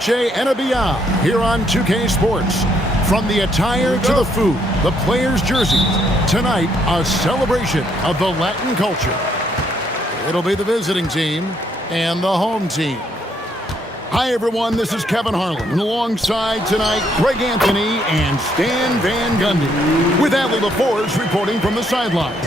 Jay and beyond here on 2K Sports. From the attire to the food, the players' jerseys. Tonight, a celebration of the Latin culture. It'll be the visiting team and the home team. Hi, everyone. This is Kevin Harlan. And alongside tonight, Greg Anthony and Stan Van Gundy. With Allie LaForge reporting from the sidelines.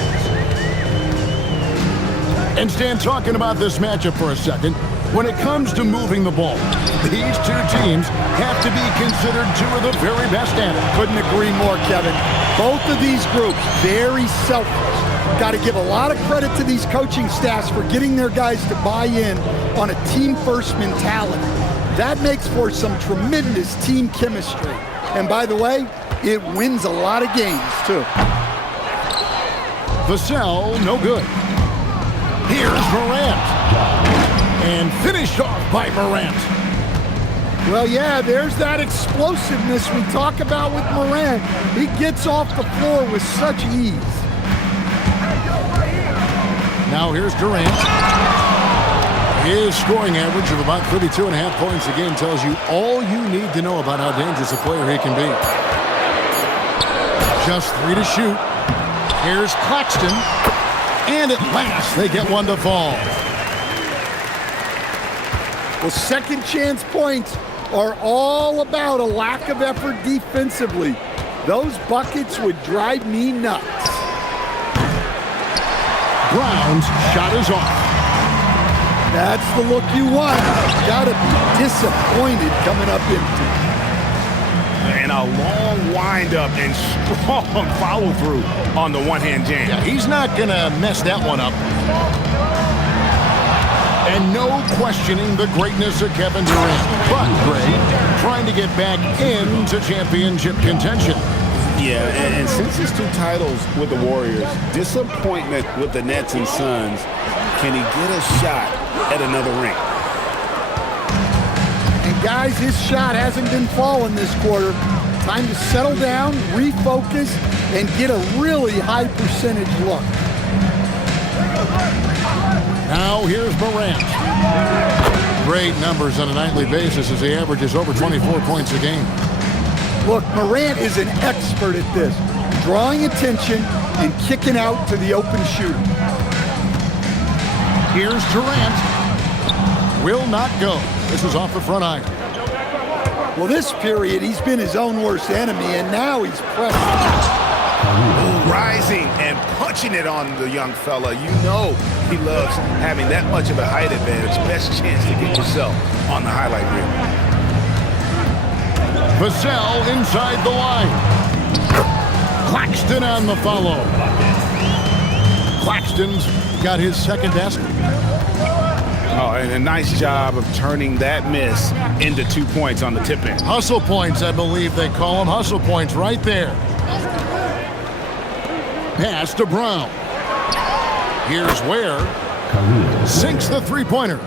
And Stan, talking about this matchup for a second. When it comes to moving the ball, these two teams have to be considered two of the very best at it. Couldn't agree more, Kevin. Both of these groups, very selfless. Got to give a lot of credit to these coaching staffs for getting their guys to buy in on a team-first mentality. That makes for some tremendous team chemistry. And by the way, it wins a lot of games, too. Vassell, no good. Here's Morant. And finished off by Morant. Well, yeah, there's that explosiveness we talk about with Morant. He gets off the floor with such ease. Now here's Durant. His scoring average of about 32.5 points a game tells you all you need to know about how dangerous a player he can be. Just 3 to shoot. Here's Claxton. And at last, they get one to fall. Well, second chance points are all about a lack of effort defensively. Those buckets would drive me nuts. Brown's shot is off. That's the look you want. Gotta be disappointed coming up empty. And a long windup and strong follow-through on the one-hand jam. Yeah, he's not gonna mess that one up. And no questioning the greatness of Kevin Durant. But, Greg, trying to get back into championship contention. Yeah, and since his 2 titles with the Warriors, disappointment with the Nets and Suns, can he get a shot at another ring? And guys, his shot hasn't been falling this quarter. Time to settle down, refocus, and get a really high percentage look. Now here's Morant. Great numbers on a nightly basis as he averages over 24 points a game. Look, Morant is an expert at this, drawing attention and kicking out to the open shooter. Here's Durant. Will not go. This is off the front iron. Well, this period, he's been his own worst enemy, and now he's pressing. Rising and punching it on the young fella. You know he loves having that much of a height advantage. Best chance to get yourself on the highlight reel. Vassell inside the line. Claxton on the follow. Claxton's got his second basket. Oh, and a nice job of turning that miss into 2 points on the tip in. Hustle points, I believe they call them. Hustle points right there. Pass to Brown. Here's Ware. Sinks the three-pointer.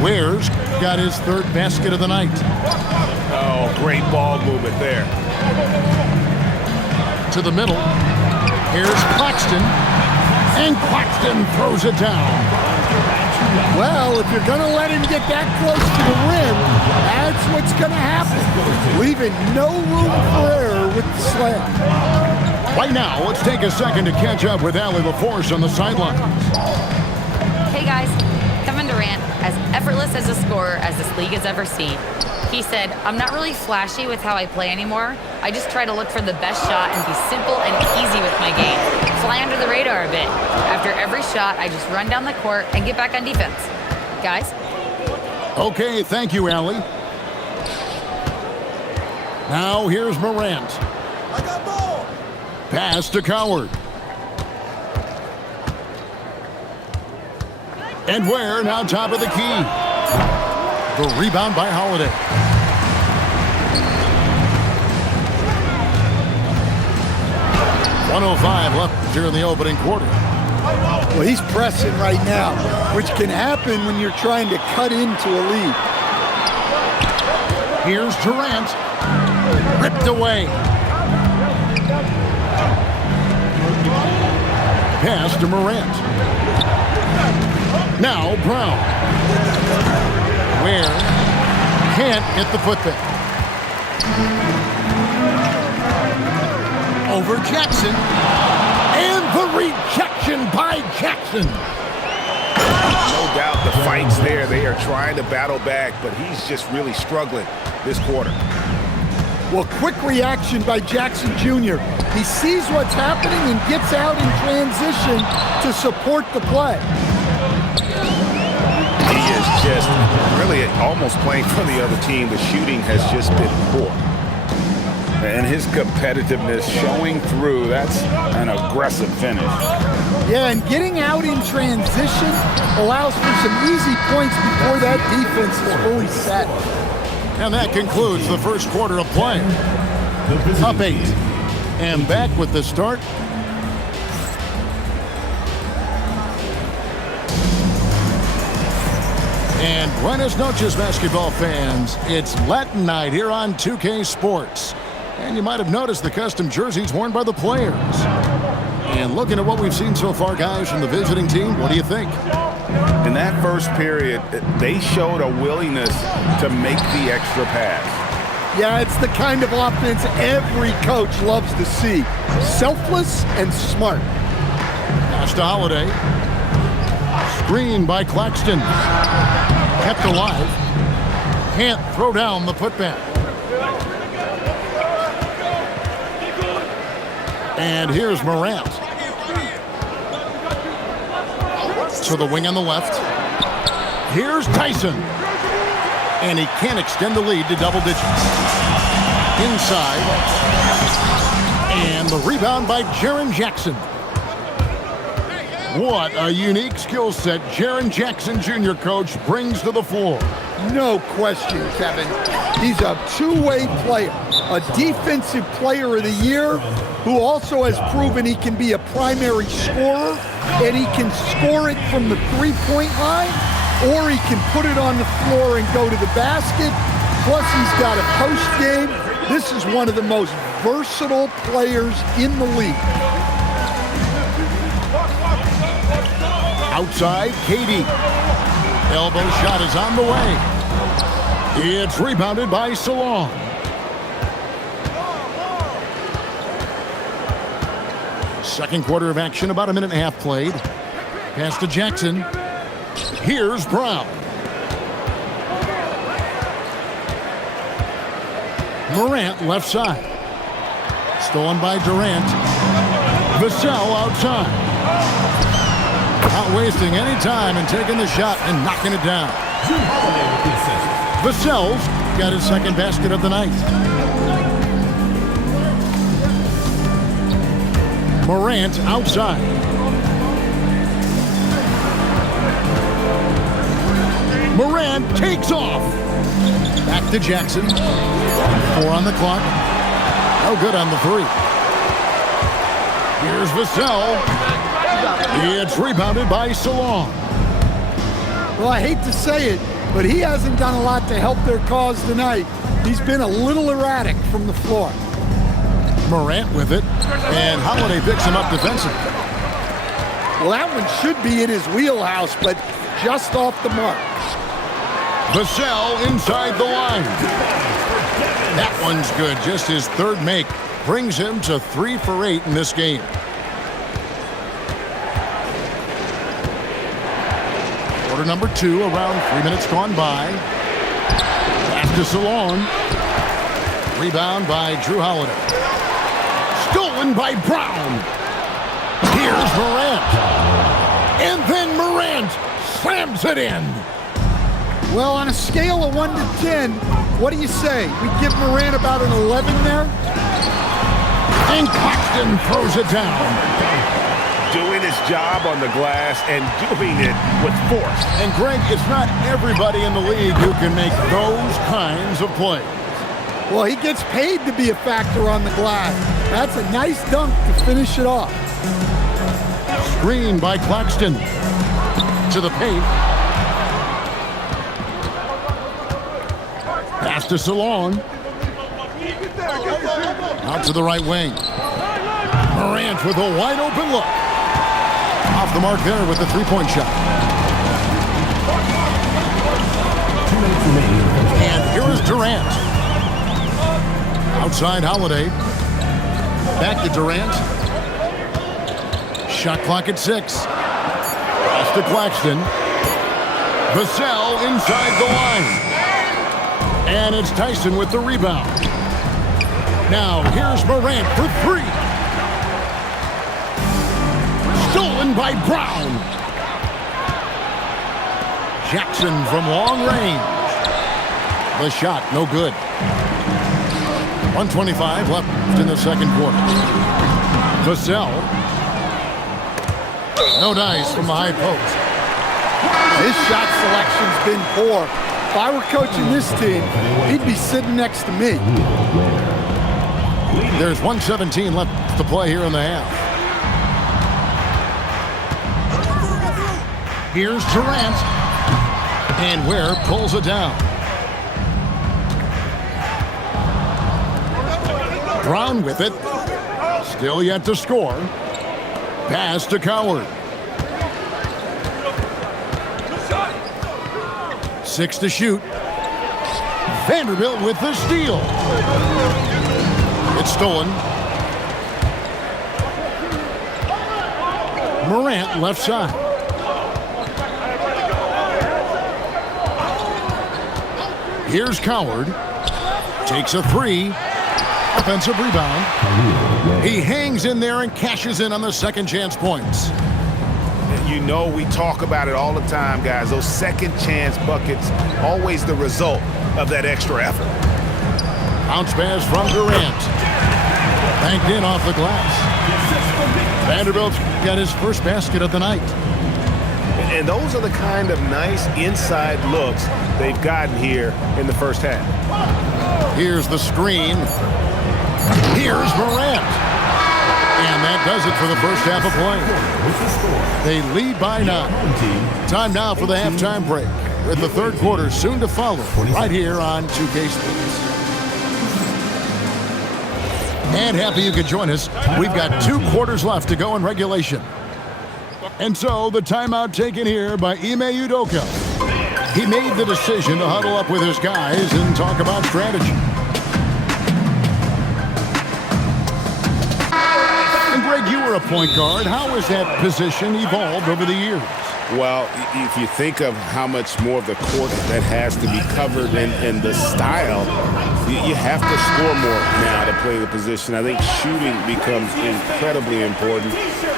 Ware's got his third basket of the night. Oh, great ball movement there. To the middle. Here's Claxton. And Claxton throws it down. Well, if you're going to let him get that close to the rim, that's what's going to happen. Leaving no room for error with the slam. Right now, let's take a second to catch up with Allie LaForge on the sidelines. Hey guys, Kevin Durant, as effortless as a scorer as this league has ever seen. He said, I'm not really flashy with how I play anymore. I just try to look for the best shot and be simple and easy with my game. Fly under the radar a bit. After every shot, I just run down the court and get back on defense. Guys? Okay, thank you, Allie. Now here's Morant. I got ball. Pass to Coward. And Ware now top of the key. The rebound by Holiday. .105 left here in the opening quarter. Well, he's pressing right now, which can happen when you're trying to cut into a lead. Here's Durant. Ripped away. Pass to Morant. Now Brown. Ware Can't get the putback. Over Jackson. And the rejection by Jackson. No doubt the fight's there. They are trying to battle back, but he's just really struggling this quarter. Well, quick reaction by Jackson Jr. He sees what's happening and gets out in transition to support the play. He is just really almost playing for the other team. The shooting has just been poor. And his competitiveness showing through. That's an aggressive finish. Yeah, and getting out in transition allows for some easy points before that defense is fully set. And that concludes the first quarter of play. Up 8. And back with the start. And buenas noches, basketball fans. It's Latin night here on 2K Sports. And you might have noticed the custom jerseys worn by the players. And looking at what we've seen so far, guys, from the visiting team, what do you think? In that first period, they showed a willingness to make the extra pass. Yeah, it's the kind of offense every coach loves to see. Selfless and smart. Pass to Holiday. Screen by Claxton. Kept alive. Can't throw down the putback. And here's Morant. To the wing on the left. Here's Tyson. And he can't extend the lead to double digits. Inside. And the rebound by Jaren Jackson. What a unique skill set Jaren Jackson Jr., coach, brings to the floor. No question, Kevin. He's a two-way player, a defensive player of the year who also has proven he can be a primary scorer, and he can score it from the three-point line, or he can put it on the floor and go to the basket. Plus, he's got a post game. This is one of the most versatile players in the league. Outside, KD. Elbow shot is on the way. It's rebounded by Salon. Second quarter of action, about a minute and a half played. Pass to Jackson. Here's Brown. Morant left side. Stolen by Durant. Vassell outside. Not wasting any time and taking the shot and knocking it down. Vassell's got his second basket of the night. Morant outside. Morant takes off. Back to Jackson. 4 on the clock. No good on the 3. Here's Vassell. It's rebounded by Salon. Well, I hate to say it, but he hasn't done a lot to help their cause tonight. He's been a little erratic from the floor. Morant with it, and Holiday picks him up defensively. Well, that one should be in his wheelhouse, but just off the mark. Vassell inside the line. That one's good. Just his third make brings him to 3 for 8 in this game. Quarter number 2, around 3 minutes gone by. Pass to Salon. Rebound by Drew Holiday. Stolen by Brown. Here's Morant. And then Morant slams it in. Well, on a scale of 1 to 10, what do you say? We give Morant about an 11 there? And Claxton throws it down. Doing his job on the glass and doing it with force. And Greg, it's not everybody in the league who can make those kinds of plays. Well, he gets paid to be a factor on the glass. That's a nice dunk to finish it off. Screen by Claxton. To the paint. Pass to Salon. Out to the right wing. Morant with a wide open look. Off the mark there with the three-point shot. And here is Morant. Outside Holiday. Back to Durant. Shot clock at 6. Pass to Claxton. Vassell inside the line. And it's Tyson with the rebound. Now here's Morant for 3. Stolen by Brown. Jackson from long range. The shot, no good. 1:25 left in the second quarter. Vassell. No dice from the high post. His shot selection's been poor. If I were coaching this team, he'd be sitting next to me. There's 1:17 left to play here in the half. Here's Durant. And Ware pulls it down. Brown with it. Still yet to score. Pass to Coward. 6 to shoot. Vanderbilt with the steal. It's stolen. Morant left side. Here's Coward. Takes a 3. Offensive rebound. He hangs in there and cashes in on the second chance points. You know, we talk about it all the time, guys. Those second chance buckets, always the result of that extra effort. Bounce pass from Durant. Banked in off the glass. Vanderbilt got his first basket of the night. And those are the kind of nice inside looks they've gotten here in the first half. Here's the screen. Here's Morant. And that does it for the first half of play. They lead by 9. Time now for the halftime break, with the third quarter soon to follow, right here on 2K Sports. And happy you could join us. We've got 2 quarters left to go in regulation. And so the timeout taken here by Ime Udoka. He made the decision to huddle up with his guys and talk about strategy. And Greg, you were a point guard. How has that position evolved over the years? Well, if you think of how much more of the court that has to be covered and the style, you have to score more now to play the position. I think shooting becomes incredibly important.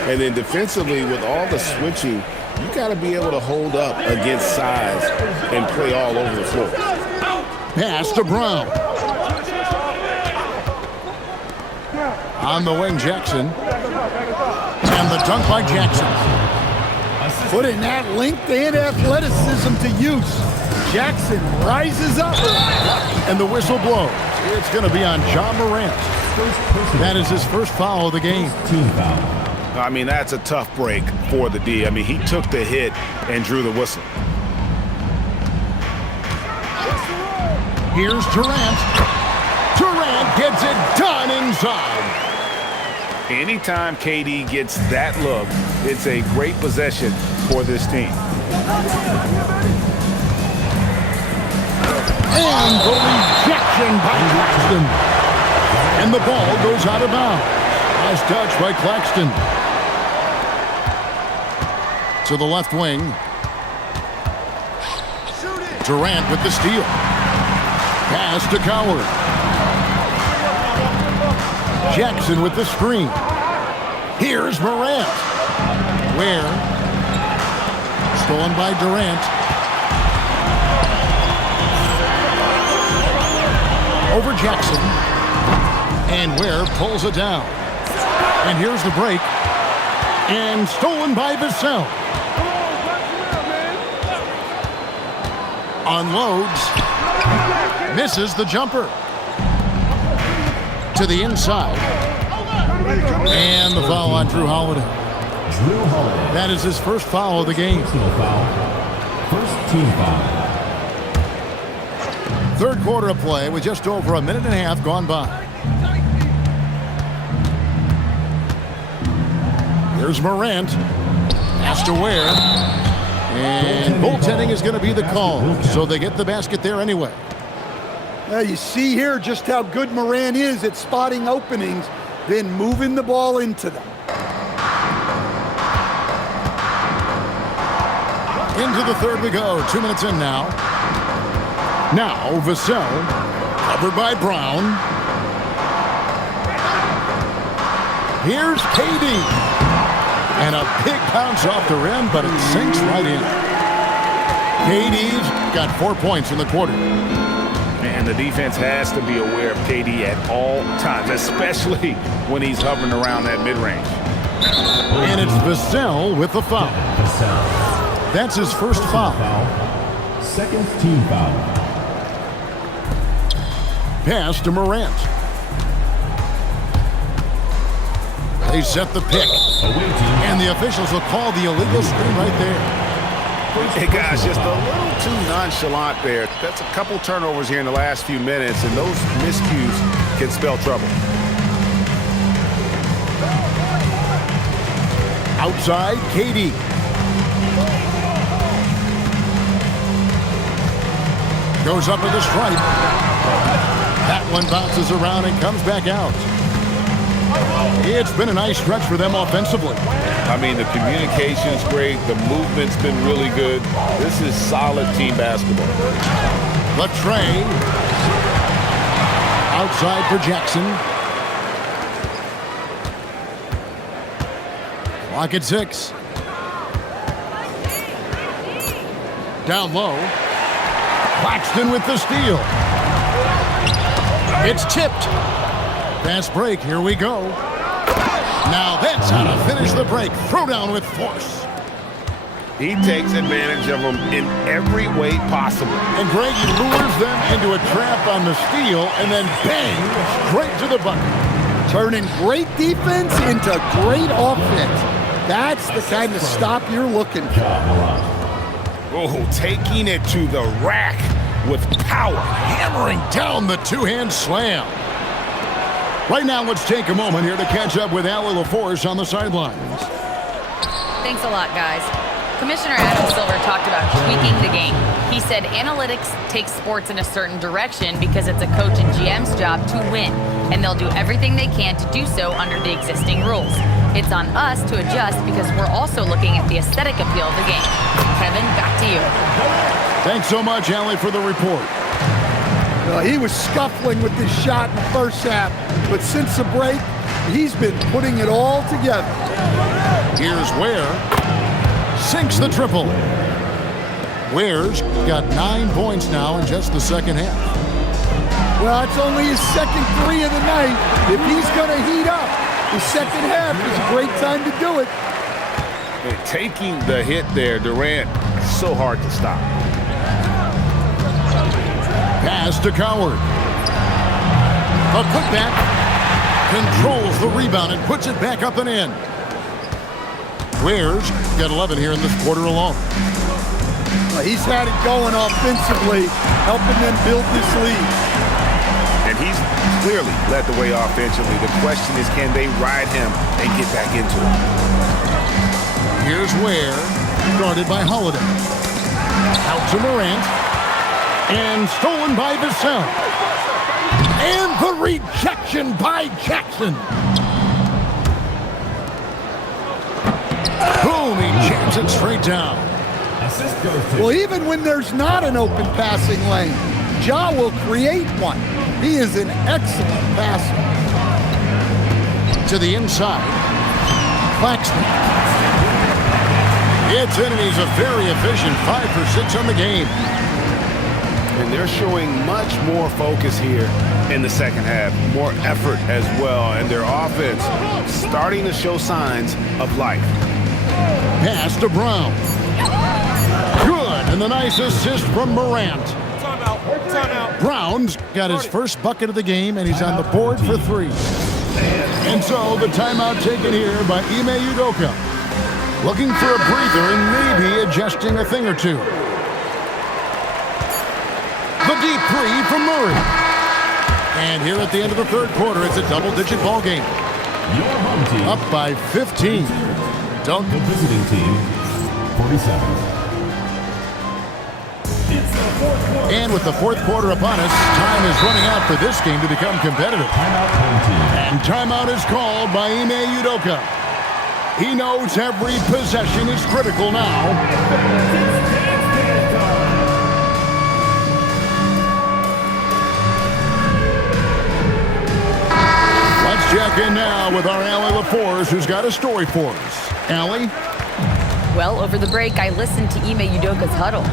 And then defensively, with all the switching, you got to be able to hold up against size and play all over the floor. Pass to Brown. On the wing, Jackson. And the dunk by Jackson. Putting that length and athleticism to use. Jackson rises up. And the whistle blows. It's going to be on John Morant. That is his first foul of the game. Team foul. I mean, that's a tough break for the D. I mean, he took the hit and drew the whistle. Here's Durant. Durant gets it done inside. Anytime KD gets that look, it's a great possession for this team. And the rejection by Claxton. And the ball goes out of bounds. Nice touch by Claxton. To the left wing. Durant with the steal. Pass to Coward. Jackson with the screen. Here's Morant. Ware. Stolen by Durant. Over Jackson. And Ware pulls it down. And here's the break. And stolen by Vassell. Unloads. Misses the jumper. To the inside. And the foul on Drew Holiday. Drew Holiday. That is his first foul of the game. Personal foul. First team foul. Third quarter of play with just over a minute and a half gone by. Here's Morant. Pass to Ware. And goaltending is going to be the call. So they get the basket there anyway. You see here just how good Moran is at spotting openings, then moving the ball into them. Into the third we go. 2 minutes in now. Now, Vassell, covered by Brown. Here's KD. And a big bounce off the rim, but it sinks right in. KD's got 4 points in the quarter. And the defense has to be aware of KD at all times, especially when he's hovering around that mid-range. And it's Vassell with the foul. That's his first foul. Second team foul. Pass to Morant. They set the pick. And the officials will call the illegal screen right there. Hey, guys, just a little too nonchalant there. That's a couple turnovers here in the last few minutes, and those miscues can spell trouble. Outside, KD. Goes up with a stripe. That one bounces around and comes back out. It's been a nice stretch for them offensively. I mean, the communication's great. The movement's been really good. This is solid team basketball. The tray. Outside for Jackson. Clock at 6. Down low. Claxton with the steal. It's tipped. Fast break. Here we go. Now that's how to finish the break. Throw down with force. He takes advantage of them in every way possible. And Greg, he lures them into a trap on the steal, and then bang, straight to the bucket. Turning great defense into great offense. That's the kind of stop you're looking for. Oh, taking it to the rack with power. Hammering down the two-hand slam. Right now, let's take a moment here to catch up with Allie LaForce on the sidelines. Thanks a lot, guys. Commissioner Adam Silver talked about tweaking the game. He said analytics takes sports in a certain direction because it's a coach and GM's job to win, and they'll do everything they can to do so under the existing rules. It's on us to adjust because we're also looking at the aesthetic appeal of the game. Kevin, back to you. Thanks so much, Allie, for the report. He was scuffling with his shot in the first half, but since the break, he's been putting it all together. Here's Ware. Sinks the triple. Ware's got 9 points now in just the second half. Well, it's only his second 3 of the night. If he's going to heat up, the second half is a great time to do it. And taking the hit there, Durant, so hard to stop. Pass to Coward. A putback. Controls the rebound and puts it back up and in. Ware's got 11 here in this quarter alone. Well, he's had it going offensively, helping them build this lead. And he's clearly led the way offensively. The question is, can they ride him and get back into it? Here's Ware, guarded by Holiday. Out to Morant. And stolen by Vassell. And the rejection by Jackson. Boom, he jams it straight down. Well, even when there's not an open passing lane, Ja will create one. He is an excellent passer. To the inside. Claxton. It's in, and he's a very efficient 5 for 6 on the game. And they're showing much more focus here in the second half. More effort as well. And their offense starting to show signs of life. Pass to Brown. Good, and the nice assist from Morant. Timeout. Brown's got his first bucket of the game, and he's on the board for 3. And so the timeout taken here by Ime Udoka. Looking for a breather and maybe adjusting a thing or two. The deep 3 from Murray. And here at the end of the third quarter, it's a double-digit ball game. Your home team. Up by 15. The visiting team, 47. And with the fourth quarter upon us, time is running out for this game to become competitive. Timeout, home team. And timeout is called by Ime Udoka. He knows every possession is critical now. Let's check in now with our Allie LaForce, who's got a story for us. Allie? Well, over the break, I listened to Ime Udoka's huddle.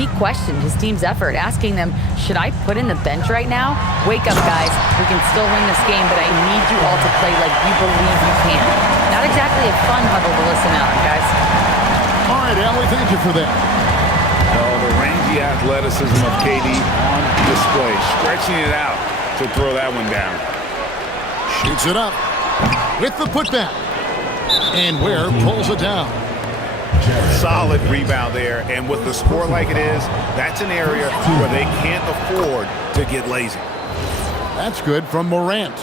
He questioned his team's effort, asking them, should I put in the bench right now? Wake up, guys. We can still win this game, but I need you all to play like you believe you can. Not exactly a fun huddle to listen out, guys. All right, Allie, thank you for that. Oh, the rangy athleticism of KD on display, stretching it out to throw that one down. Shoots it up with the putback. And Ware pulls it down. Solid rebound there, and with the score like it is, that's an area where they can't afford to get lazy. That's good from Morant.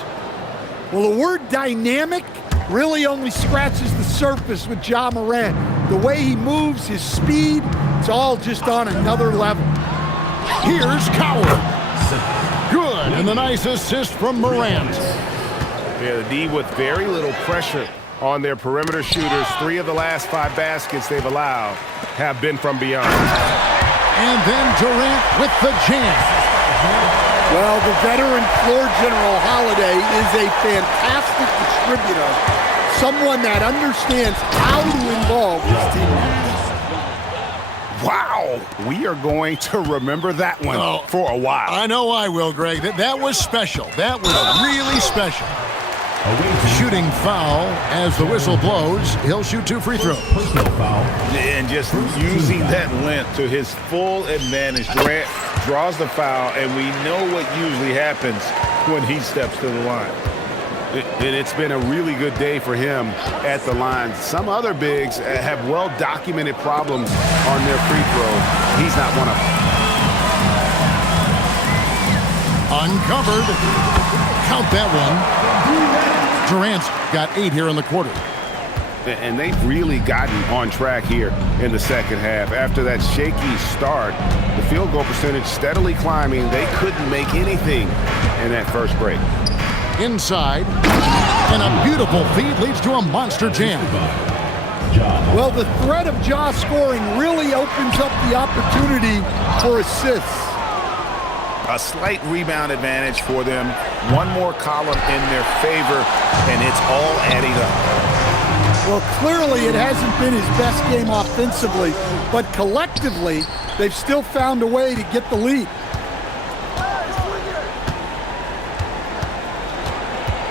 Well, the word dynamic really only scratches the surface with Ja Morant. The way he moves, his speed, it's all just on another level. Here's Coward. Good, and the nice assist from Morant. Yeah, the D with very little pressure on their perimeter shooters. 3 of the last 5 baskets they've allowed have been from beyond. And then Durant with the jam. Well, the veteran floor general Holiday is a fantastic distributor, someone that understands how to involve his teammates. Wow, we are going to remember that one for a while. I know I will, Greg. That was special. That was really special. Shooting foul as the whistle blows. He'll shoot 2 free throws. Personal foul. And just using that length to his full advantage. Durant draws the foul, and we know what usually happens when he steps to the line. And it's been a really good day for him at the line. Some other bigs have well-documented problems on their free throw. He's not one of them. Uncovered. Count that one. Durant's got 8 here in the quarter. And they've really gotten on track here in the second half. After that shaky start, the field goal percentage steadily climbing. They couldn't make anything in that first break. Inside, and a beautiful feed leads to a monster jam. Well, the threat of Ja scoring really opens up the opportunity for assists. A slight rebound advantage for them. One more column in their favor, and it's all adding up. Well, clearly it hasn't been his best game offensively, but collectively, they've still found a way to get the lead.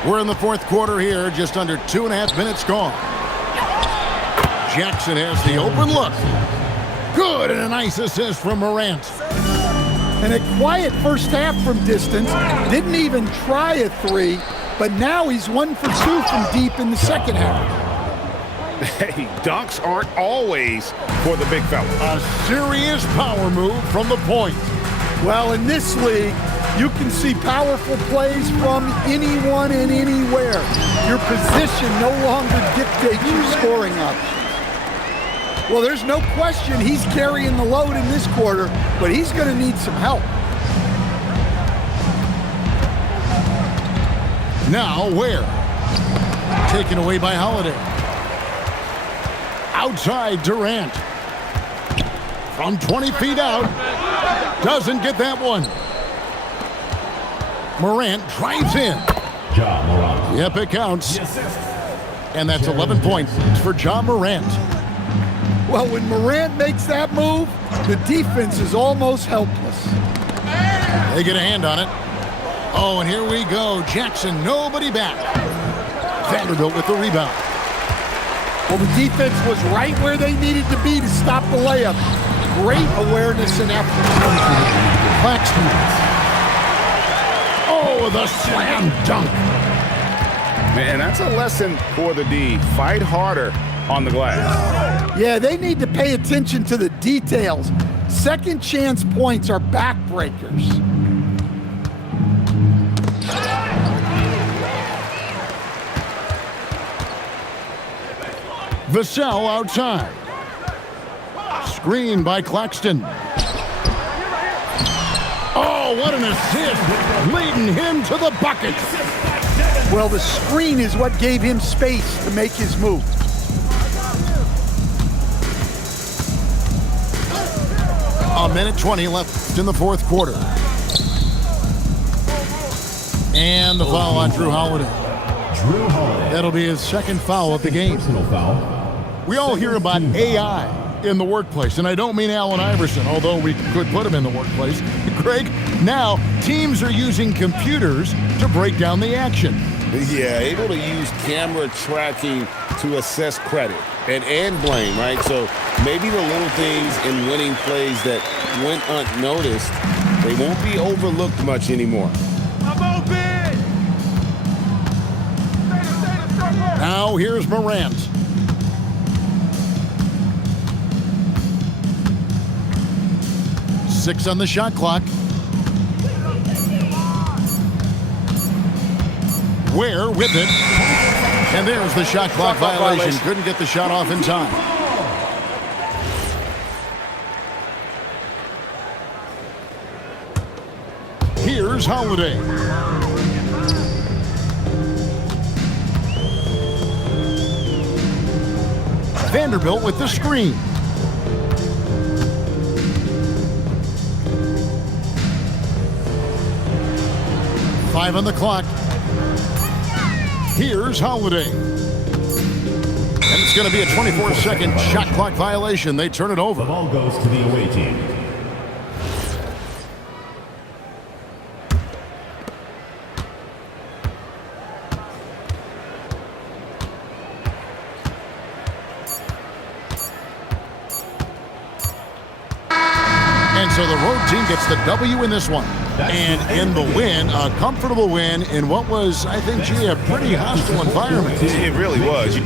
We're in the fourth quarter here, just under 2.5 minutes gone. Jackson has the open look. Good, and a nice assist from Morant. And a quiet first half from distance, didn't even try a 3, but now he's 1 for 2 from deep in the second half. Hey, dunks aren't always for the big fella. A serious power move from the point. Well, in this league, you can see powerful plays from anyone and anywhere. Your position no longer dictates your scoring options. Well, there's no question he's carrying the load in this quarter, but he's going to need some help. Now Ware. Taken away by Holiday. Outside Durant. From 20 feet out. Doesn't get that one. Morant drives in. Ja Morant. Yep, it counts. And that's 11 points for Ja Morant. Well, when Morant makes that move, the defense is almost helpless. They get a hand on it. Oh, and here we go. Jackson, nobody back. Vanderbilt with the rebound. Well, the defense was right where they needed to be to stop the layup. Great awareness and effort. Claxton. Oh, the slam dunk. And that's a lesson for the D. Fight harder on the glass. Yeah, they need to pay attention to the details. Second chance points are backbreakers. Vassell outside. Screen by Claxton. what an assist, leading him to the bucket. Well, the screen is what gave him space to make his move. A minute 20 left in the fourth quarter. And the foul on Drew Holiday. Drew Holiday. That'll be his second foul of the game. Personal foul. We all hear about AI in the workplace, and I don't mean Allen Iverson, although we could put him in the workplace. Greg, now teams are using computers to break down the action. Yeah, able to use camera tracking to assess credit and blame, right? So maybe the little things in winning plays that went unnoticed, they won't be overlooked much anymore. I'm open. Now here's Morant. Six on the shot clock. Ware with it. And there's the shot clock violation. Couldn't get the shot off in time. Here's Holiday. Vanderbilt with the screen. Five on the clock. Here's Holiday. And it's going to be a 24-second shot clock violation. They turn it over. The ball goes to the away team. And so the road team gets the W in this one. And in the win, a comfortable win in what was, I think, a pretty hostile environment. It really was.